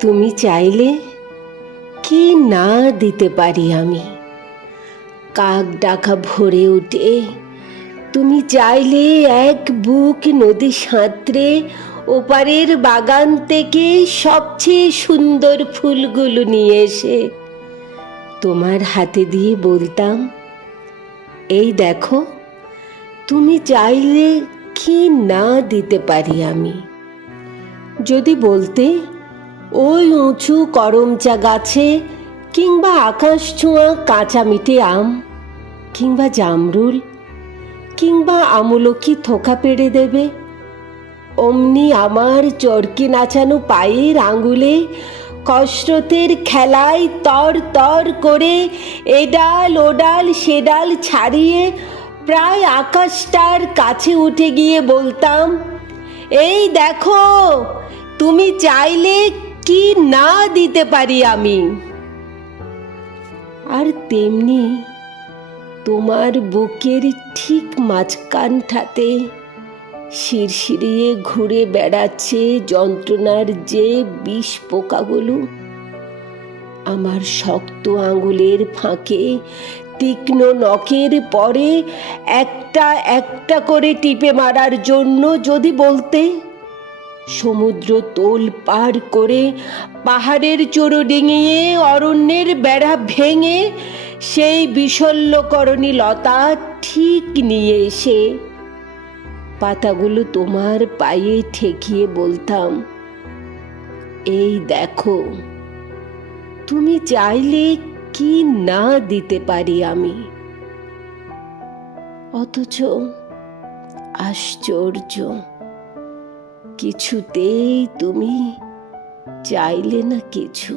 তুমি চাইলে কি না দিতে পারি আমি। কাক ডাকা ভরে উঠে তুমি চাইলে এক বুক নদী সাঁতরে ওপারের বাগান থেকে সবচেয়ে সুন্দর ফুলগুলো নিয়ে এসে তোমার হাতে দিয়ে বলতাম, এই দেখো, তুমি চাইলে কি না দিতে পারি আমি। যদি বলতে, ওই উঁচু করমচা গাছে কিংবা আকাশ ছোঁয়া কাঁচা মিঠে আম কিংবা জামরুল কিংবা আমলকি থোকা পেড়ে দেবে, অমনি আমার চরকি নাচানো পায়ের আঙুলে কসরতের খেলায় তর তর করে এডাল ওডাল সেডাল ছাড়িয়ে প্রায় আকাশটার কাছে উঠে গিয়ে বলতাম, এই দেখো, তুমি চাইলে কি না দিতে পারি আমি। আর তেমনি তোমার বুকের ঠিক মাঝখানটাতে শিরশিরিয়ে ঘুরে বেড়াচ্ছে যন্ত্রণার যে বিষ পোকাগুলো, আমার শক্ত আঙুলের ফাঁকে তীক্ষ্ণ নখের পরে একটা একটা করে টিপে মারার জন্য যদি বলতে, সমুদ্র তোল পার করে পাহাড়ের চূড়ো ডিঙিয়ে অরণ্যের বেড়া ভেঙে সেই বিশল্যকরণী লতা ঠিক নিয়ে এসে পাতাগুলো তোমার পায়ে ঠেকিয়ে বলতাম, এই দেখো, তুমি চাইলে কি না দিতে পারি আমি। অথচ আশ্চর্য, কিছুতেই তুমি চাইলে না কিছু।